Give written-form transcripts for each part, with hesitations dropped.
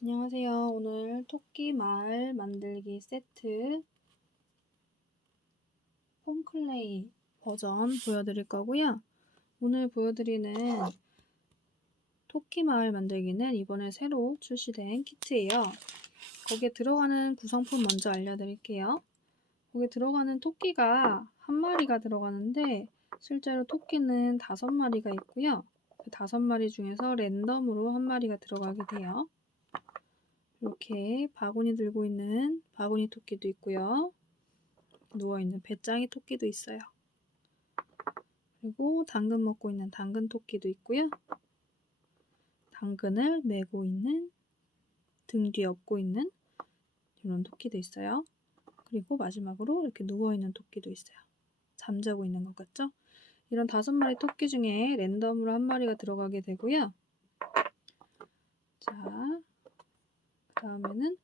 안녕하세요. 오늘 토끼 말 만들기 세트 폼클레이 버전 보여드릴 거고요. 오늘 보여드리는 토끼 마을 만들기는 이번에 새로 출시된 키트예요. 거기에 들어가는 구성품 먼저 알려드릴게요. 거기에 들어가는 토끼가 한 마리가 들어가는데 실제로 토끼는 5마리가 있고요. 그 5마리 중에서 랜덤으로 한 마리가 들어가게 돼요. 이렇게 바구니 들고 있는 바구니 토끼도 있고요. 누워있는 배짱이 토끼도 있어요. 그리고 당근 먹고 있는 당근 토끼도 있고요. 당근을 메고 있는 등 뒤에 업고 있는 이런 토끼도 있어요. 그리고 마지막으로 이렇게 누워있는 토끼도 있어요. 잠자고 있는 것 같죠? 이런 5마리 토끼 중에 랜덤으로 한 마리가 들어가게 되고요. 자, 그 다음에는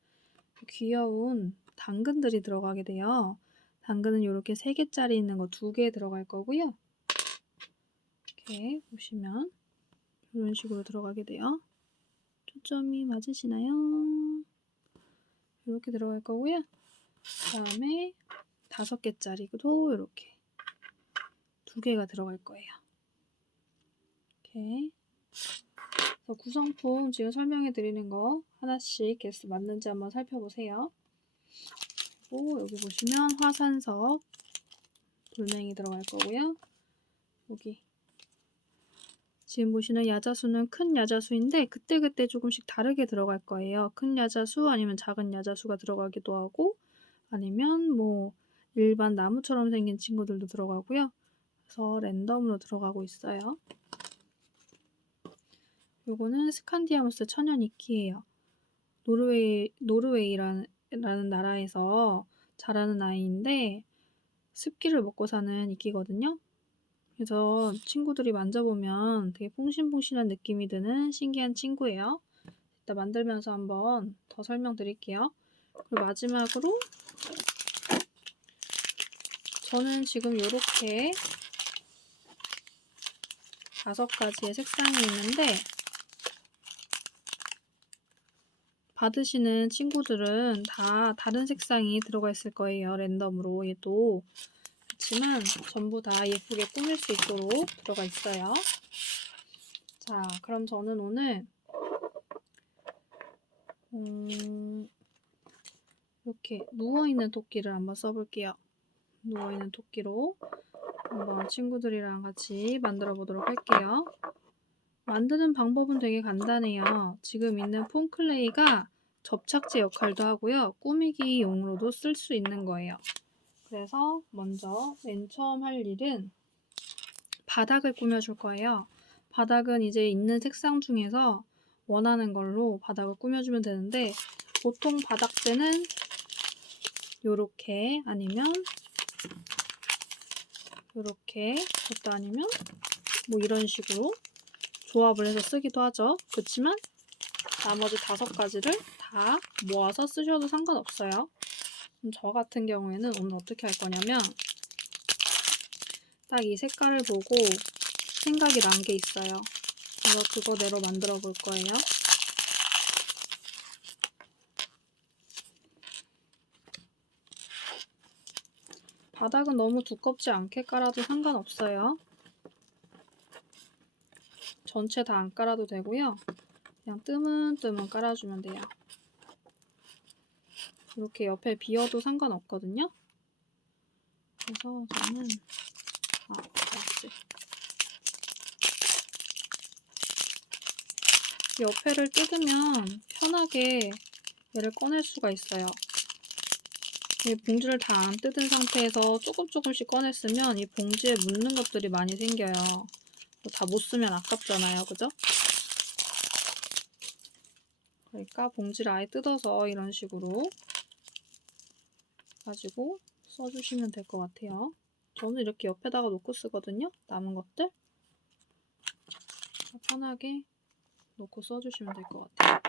귀여운 당근들이 들어가게 돼요. 당근은 이렇게 3개짜리 있는 거 2개 들어갈 거고요. 이렇게 보시면 이런 식으로 들어가게 돼요. 초점이 맞으시나요? 이렇게 들어갈 거고요. 그 다음에 5개짜리도 이렇게 2개가 들어갈 거예요. 이렇게. 그래서 구성품 지금 설명해 드리는 거 하나씩 개수 맞는지 한번 살펴보세요. 그리고 여기 보시면 화산석 돌멩이 들어갈 거고요. 여기 지금 보시는 야자수는 큰 야자수인데 그때그때 조금씩 다르게 들어갈 거예요. 큰 야자수 아니면 작은 야자수가 들어가기도 하고 아니면 뭐 일반 나무처럼 생긴 친구들도 들어가고요. 그래서 랜덤으로 들어가고 있어요. 요거는 스칸디아무스 천연이끼예요. 노르웨이라는 나라에서 자라는 아이인데 습기를 먹고 사는 이끼거든요. 그래서 친구들이 만져보면 되게 퐁신퐁신한 느낌이 드는 신기한 친구예요. 이따 만들면서 한번 더 설명드릴게요. 그리고 마지막으로 저는 지금 이렇게 5가지의 색상이 있는데 받으시는 친구들은 다 다른 색상이 들어가 있을 거예요. 랜덤으로 얘도. 그렇지만 전부 다 예쁘게 꾸밀 수 있도록 들어가 있어요. 자, 그럼 저는 오늘 이렇게 누워있는 토끼를 한번 써볼게요. 누워있는 토끼로 한번 친구들이랑 같이 만들어 보도록 할게요. 만드는 방법은 되게 간단해요. 지금 있는 폼클레이가 접착제 역할도 하고요. 꾸미기용으로도 쓸 수 있는 거예요. 그래서 먼저 맨 처음 할 일은 바닥을 꾸며줄 거예요. 바닥은 이제 있는 색상 중에서 원하는 걸로 바닥을 꾸며주면 되는데 보통 바닥재는 요렇게 아니면 요렇게 그것도 아니면 뭐 이런 식으로 조합을 해서 쓰기도 하죠. 그렇지만 나머지 5가지를 다 모아서 쓰셔도 상관없어요. 저 같은 경우에는 오늘 어떻게 할 거냐면 딱 이 색깔을 보고 생각이 난 게 있어요. 그래서 그거대로 만들어 볼 거예요. 바닥은 너무 두껍지 않게 깔아도 상관없어요. 전체 다 안 깔아도 되고요. 그냥 뜨문뜨문 깔아주면 돼요. 이렇게 옆에 비어도 상관없거든요. 그래서 저는 맞지. 옆에를 뜯으면 편하게 얘를 꺼낼 수가 있어요. 이 봉지를 다 안 뜯은 상태에서 조금씩 꺼냈으면 이 봉지에 묻는 것들이 많이 생겨요. 다 못 쓰면 아깝잖아요. 그죠? 그러니까 봉지를 아예 뜯어서 이런 식으로 가지고 써주시면 될 것 같아요. 저는 이렇게 옆에다가 놓고 쓰거든요. 남은 것들. 편하게 놓고 써주시면 될 것 같아요.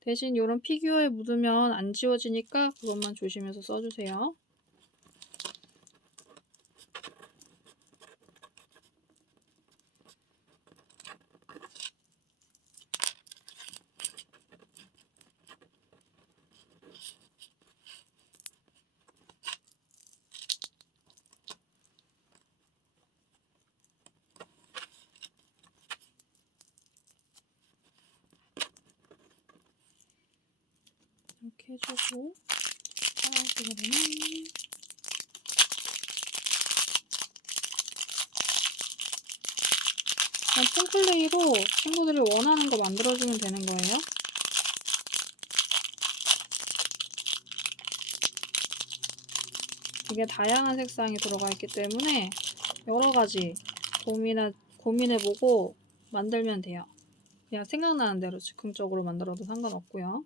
대신 이런 피규어에 묻으면 안 지워지니까 그것만 조심해서 써주세요. 이렇게 해주고 파란색으로는 폼클레이로 친구들이 원하는 거 만들어주면 되는 거예요. 이게 다양한 색상이 들어가 있기 때문에 여러 가지 고민해보고 만들면 돼요. 그냥 생각나는 대로 즉흥적으로 만들어도 상관없고요.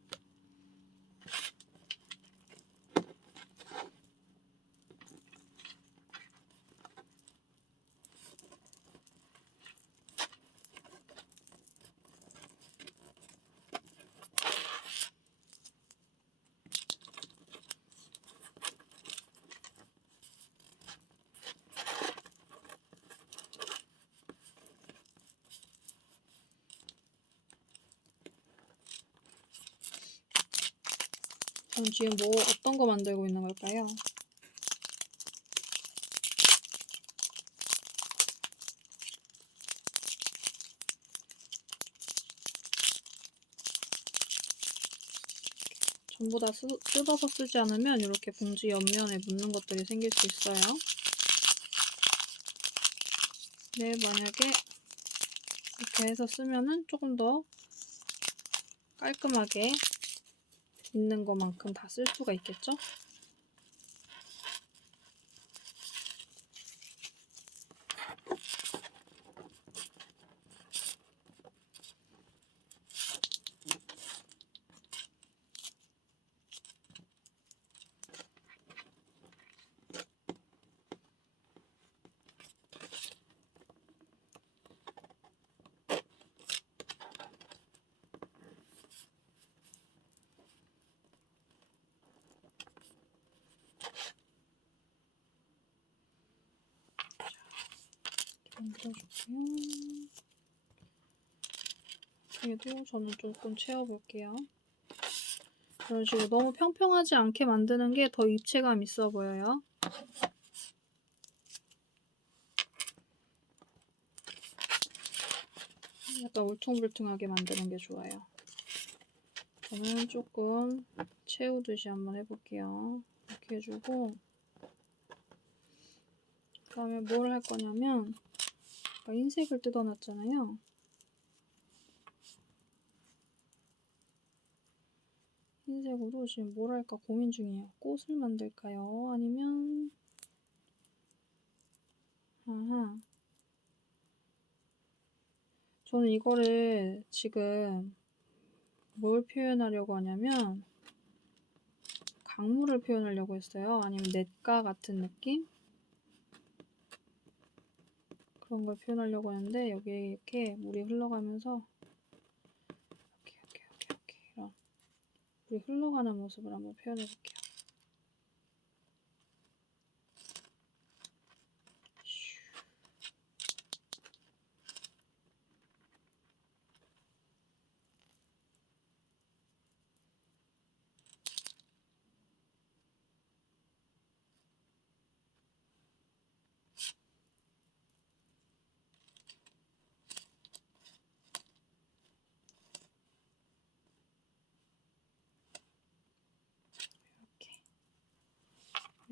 그럼 지금 어떤 거 만들고 있는 걸까요? 전부 다 뜯어서 쓰지 않으면 이렇게 봉지 옆면에 묻는 것들이 생길 수 있어요. 네, 만약에 이렇게 해서 쓰면은 조금 더 깔끔하게 있는 것만큼 다 쓸 수가 있겠죠? 만들어줄게요. 얘도 저는 조금 채워볼게요. 이런 식으로 너무 평평하지 않게 만드는 게 더 입체감 있어 보여요. 약간 울퉁불퉁하게 만드는 게 좋아요. 저는 조금 채우듯이 한번 해볼게요. 이렇게 해주고 그다음에 뭘 할 거냐면 아까 흰색을 뜯어놨잖아요. 흰색으로 지금 뭘 할까 고민 중이에요. 꽃을 만들까요? 아니면 저는 이거를 지금 뭘 표현하려고 하냐면 강물을 표현하려고 했어요. 아니면 냇가 같은 느낌? 그런 걸 표현하려고 하는데 여기에 이렇게 물이 흘러가면서 이렇게 이런 물이 흘러가는 모습을 한번 표현해 볼게요.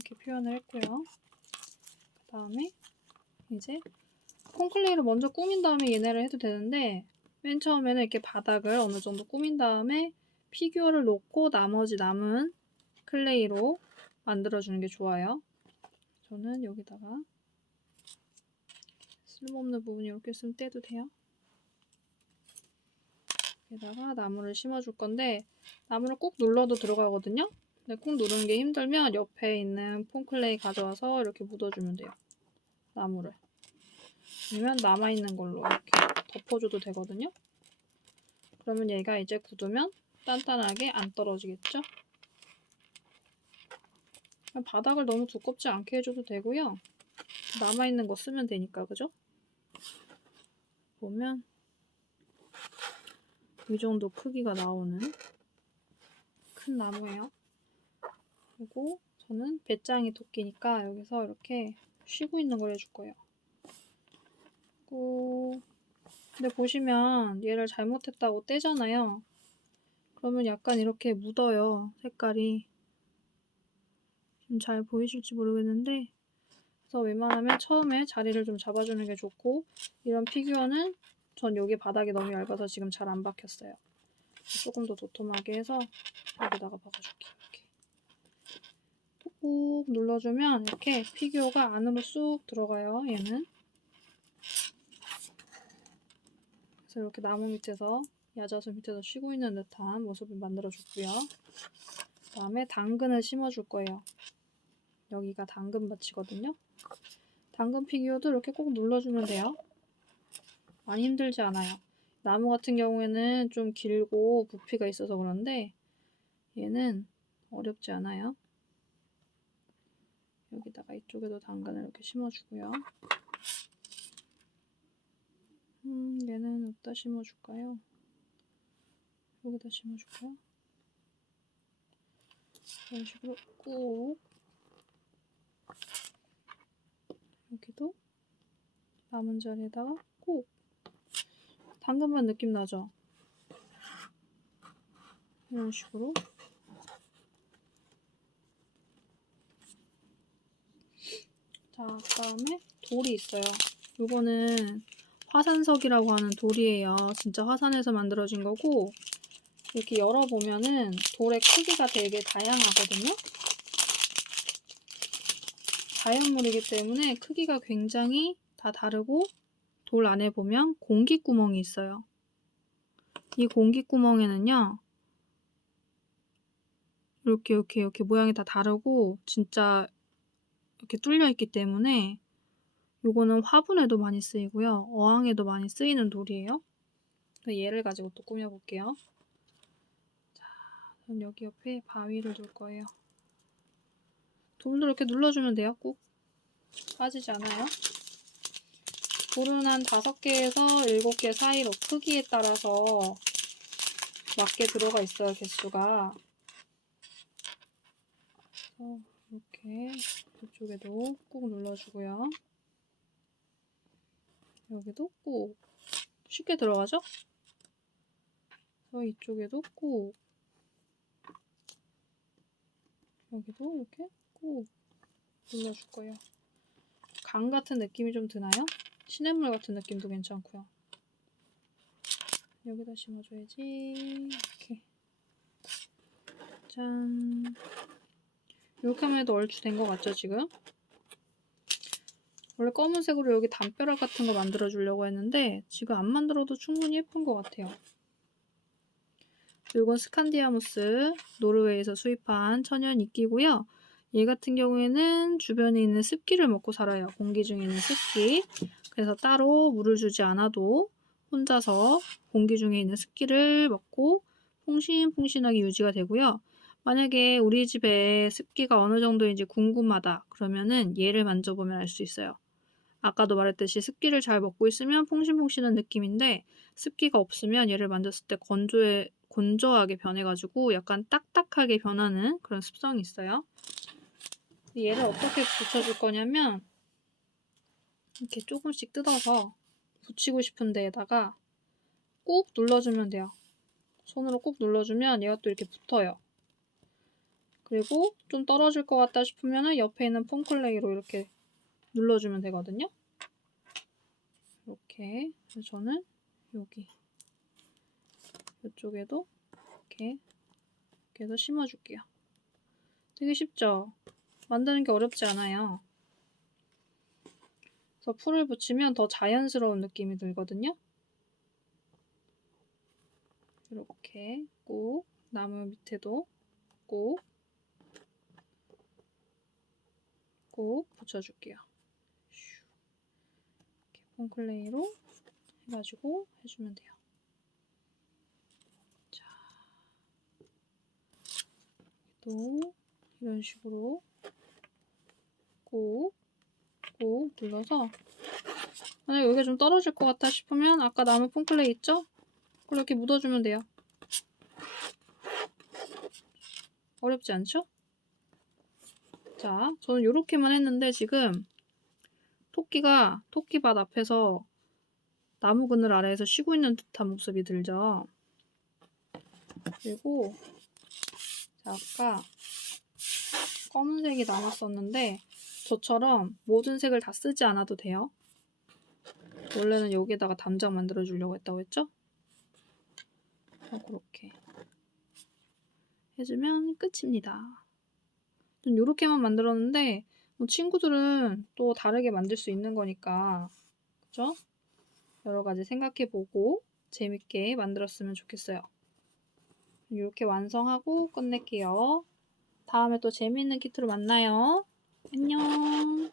이렇게 표현을 했고요. 그 다음에 이제 콘클레이를 먼저 꾸민 다음에 얘네를 해도 되는데 맨 처음에는 이렇게 바닥을 어느 정도 꾸민 다음에 피규어를 놓고 나머지 남은 클레이로 만들어주는 게 좋아요. 저는 여기다가 쓸모없는 부분 이렇게 있으면 떼도 돼요. 여기다가 나무를 심어줄 건데 나무를 꾹 눌러도 들어가거든요. 근데 꾹 누르는 게 힘들면 옆에 있는 폼클레이 가져와서 이렇게 묻어주면 돼요. 나무를. 아니면 남아있는 걸로 이렇게 덮어줘도 되거든요. 그러면 얘가 이제 굳으면 단단하게 안 떨어지겠죠? 바닥을 너무 두껍지 않게 해줘도 되고요. 남아있는 거 쓰면 되니까, 그죠? 보면 이 정도 크기가 나오는 큰 나무예요. 그리고 저는 배짱이 토끼니까 여기서 이렇게 쉬고 있는 걸 해줄 거예요. 근데 보시면 얘를 잘못했다고 떼잖아요. 그러면 약간 이렇게 묻어요. 색깔이. 좀 잘 보이실지 모르겠는데, 그래서 웬만하면 처음에 자리를 좀 잡아주는 게 좋고, 이런 피규어는 전 여기 바닥이 너무 얇아서 지금 잘 안 박혔어요. 조금 더 도톰하게 해서 여기다가 박아줄게요. 이렇게 꾹 눌러주면 이렇게 피규어가 안으로 쑥 들어가요. 얘는. 그래서 이렇게 나무 밑에서, 야자수 밑에서 쉬고 있는 듯한 모습을 만들어줬고요. 그 다음에 당근을 심어줄 거예요. 여기가 당근밭이거든요. 당근 피규어도 이렇게 꼭 눌러주면 돼요. 많이 힘들지 않아요. 나무 같은 경우에는 좀 길고 부피가 있어서 그런데 얘는 어렵지 않아요. 여기다가 이쪽에도 당근을 이렇게 심어주고요. 얘는 어디다 심어줄까요? 여기다 심어줄까요? 이런 식으로 꾹. 여기도 남은 자리에다가 꾹. 당근만 느낌 나죠? 이런 식으로. 자, 그 다음에 돌이 있어요. 요거는 화산석이라고 하는 돌이에요. 진짜 화산에서 만들어진 거고, 이렇게 열어보면은 돌의 크기가 되게 다양하거든요. 자연물이기 때문에 크기가 굉장히 다 다르고, 돌 안에 보면 공기구멍이 있어요. 이 공기구멍에는요, 이렇게 모양이 다 다르고, 진짜 이렇게 뚫려 있기 때문에 요거는 화분에도 많이 쓰이고요. 어항에도 많이 쓰이는 돌이에요. 얘를 가지고 또 꾸며볼게요. 자, 그럼 여기 옆에 바위를 둘 거예요. 돌도 이렇게 눌러주면 돼요. 꾹 빠지지 않아요. 돌은 한 5개에서 7개 사이로 크기에 따라서 맞게 들어가 있어요. 개수가. 이렇게 이쪽에도 꾹 눌러주고요. 여기도 꾹. 쉽게 들어가죠? 이쪽에도 꾹. 여기도 이렇게 꾹 눌러줄 거예요. 강 같은 느낌이 좀 드나요? 시냇물 같은 느낌도 괜찮고요. 여기다 심어줘야지. 이렇게. 짠. 이렇게 하면 해도 얼추 된 것 같죠, 지금? 원래 검은색으로 여기 담벼락 같은 거 만들어주려고 했는데 지금 안 만들어도 충분히 예쁜 것 같아요. 이건 스칸디아무스, 노르웨이에서 수입한 천연 이끼고요. 얘 같은 경우에는 주변에 있는 습기를 먹고 살아요. 공기 중에 있는 습기. 그래서 따로 물을 주지 않아도 혼자서 공기 중에 있는 습기를 먹고 퐁신퐁신하게 유지가 되고요. 만약에 우리 집에 습기가 어느 정도인지 궁금하다 그러면은 얘를 만져보면 알 수 있어요. 아까도 말했듯이 습기를 잘 먹고 있으면 퐁신퐁신한 느낌인데 습기가 없으면 얘를 만졌을 때 건조하게 변해가지고 약간 딱딱하게 변하는 그런 습성이 있어요. 얘를 어떻게 붙여줄 거냐면 이렇게 조금씩 뜯어서 붙이고 싶은 데에다가 꾹 눌러주면 돼요. 손으로 꾹 눌러주면 얘가 또 이렇게 붙어요. 그리고 좀 떨어질 것 같다 싶으면 옆에 있는 폼클레이로 이렇게 눌러주면 되거든요. 이렇게. 그래서 저는 여기 이쪽에도 이렇게 해서 심어줄게요. 되게 쉽죠? 만드는 게 어렵지 않아요. 그래서 풀을 붙이면 더 자연스러운 느낌이 들거든요. 이렇게 꼭 나무 밑에도 꼭 붙여줄게요. 이렇게 폼클레이로 해가지고 해주면 돼요. 자, 또 이런 식으로 꼭 눌러서 만약 여기가 좀 떨어질 것 같다 싶으면 아까 나무 폼클레이 있죠? 그걸 이렇게 묻어주면 돼요. 어렵지 않죠? 자, 저는 이렇게만 했는데 지금 토끼밭 앞에서 나무 그늘 아래에서 쉬고 있는 듯한 모습이 들죠? 그리고 자, 아까 검은색이 남았었는데 저처럼 모든 색을 다 쓰지 않아도 돼요. 원래는 여기에다가 담장 만들어 주려고 했다고 했죠? 그렇게 해주면 끝입니다. 전 이렇게만 만들었는데 친구들은 또 다르게 만들 수 있는 거니까 그죠? 여러 가지 생각해보고 재밌게 만들었으면 좋겠어요. 이렇게 완성하고 끝낼게요. 다음에 또 재미있는 키트로 만나요. 안녕.